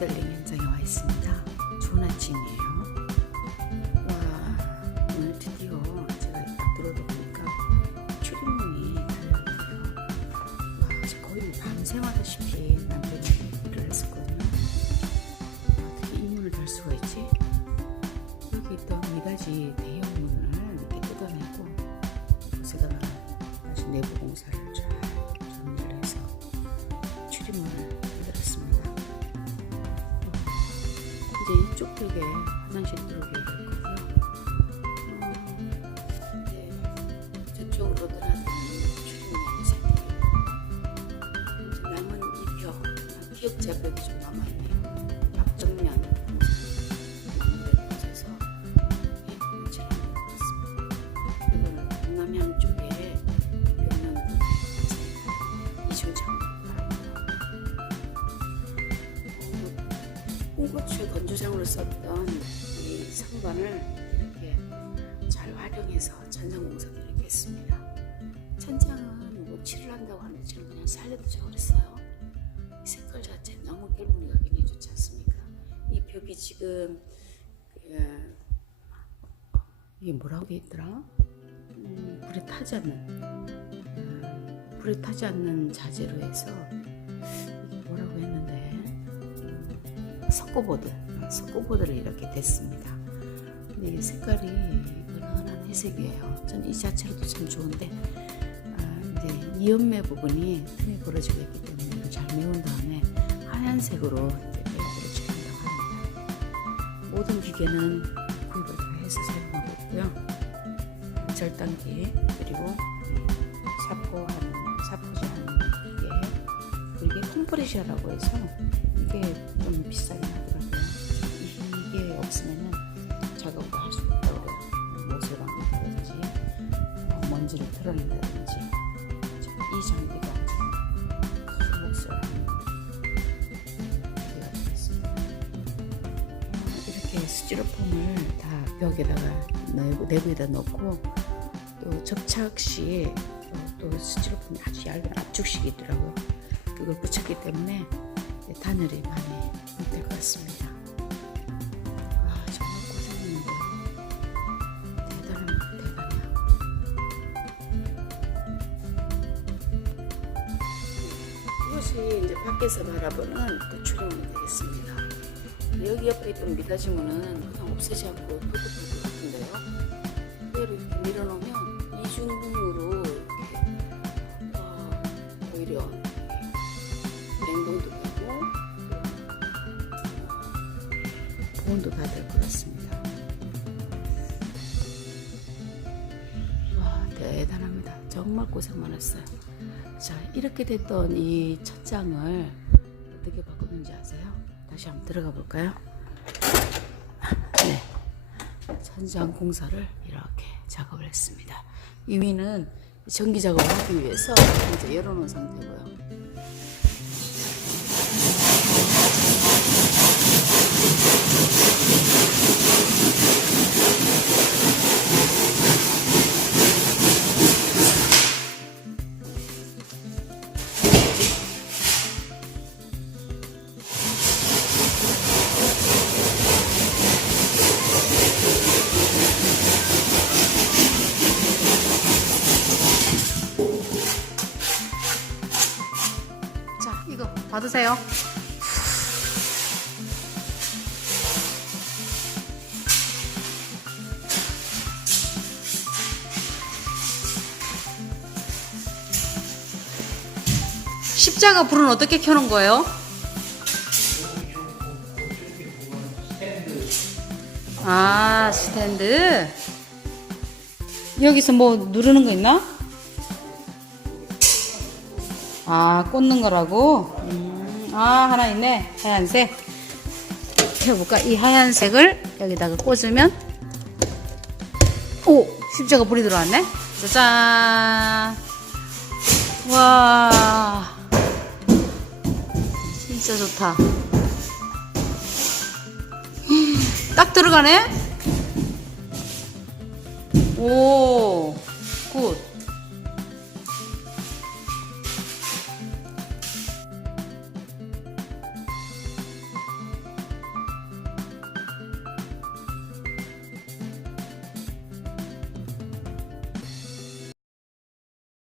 리모델링 현장에 와 있습니다. 좋은 아침이에요. 와 오늘 드디어 제가 딱 들어오다 보니까 출입문이 달렸네요. 와 진짜 거의 뭐 밤새마다시피 남편이 일을 했었거든요. 어떻게 이 문을 달 수가 있지? 여기 있던 미닫이 이제 이쪽 벽에 화장실 들어오게 됐고요. 어, 저쪽으로 들어가는 생기고 이제 남은 이 벽, 기역자 벽이 좀 남아있네요. 앞정면 홍고추 건조장으로 썼던 이 상반을 이렇게 잘 활용해서 천장 공사도 이렇게 했습니다. 천장은 뭐 칠을 한다고 하는데 저는 그냥 살려두자 그랬어요. 이 색깔 자체 너무 결무늬가 굉장히 좋지 않습니까? 이 벽이 지금 그, 이게 뭐라고 돼 있더라? 음, 불에 타지 않는 음, 불에 타지 않는 자재로 해서 석고보드 어, 석고보드를 이렇게 댔습니다. 근데 이 색깔이 은은한 회색이에요. 저는 이 자체로도 참 좋은데 아, 이제 이연매 부분이 틈이 벌어지고 있기 때문에 잘 메운 다음에 하얀색으로 메이크를 시킨다고 합니다. 모든 기계는 구입을 다 해서 사용하고 있고요. 절단기 그리고 사포 한 사포제한 기계 그리고 컴프레셔라고 해서 이게 좀 비싸긴 하더라고요. 이게 없으면은 작업을 할 수 없다고 그래요. 못을 박는다든지 어, 먼지를 털어낸다든지 이 장비가 큰. 어, 이렇게 스티로폼을 다 벽에다가 내부, 내부에다 넣고 또 접착 시에 어, 또 스티로폼이 아주 얇은 압축식이 있더라고요. 그걸 붙였기 때문에 단열이 많이 될것 같습니다. 아 정말 고생했는데요. 대단합니다. 대단해요. 이것이 이제 밖에서 바라보는 또 출입문이 되겠습니다. 여기 옆에 있던 미닫이문은 그냥 없애지 않고 것 다될것 같습니다. 와 대단합니다. 정말 고생 많았어요. 자 이렇게 됐던 이 첫 장을 어떻게 바꿨는지 아세요? 다시 한번 들어가 볼까요? 네. 천장 공사를 이렇게 작업을 했습니다. 이 위는 전기 작업을 하기 위해서 이제 열어놓은 상태고요. 받으세요. 십자가 불은 어떻게 켜놓은 거예요? 아, 스탠드. 여기서 뭐 누르는 거 있나? 아, 꽂는 거라고? 음, 아, 하나 있네. 하얀색. 켜볼까? 이 하얀색을 여기다가 꽂으면, 오! 십자가 불이 들어왔네? 짜잔! 와. 진짜 좋다. 딱 들어가네? 오, 굿.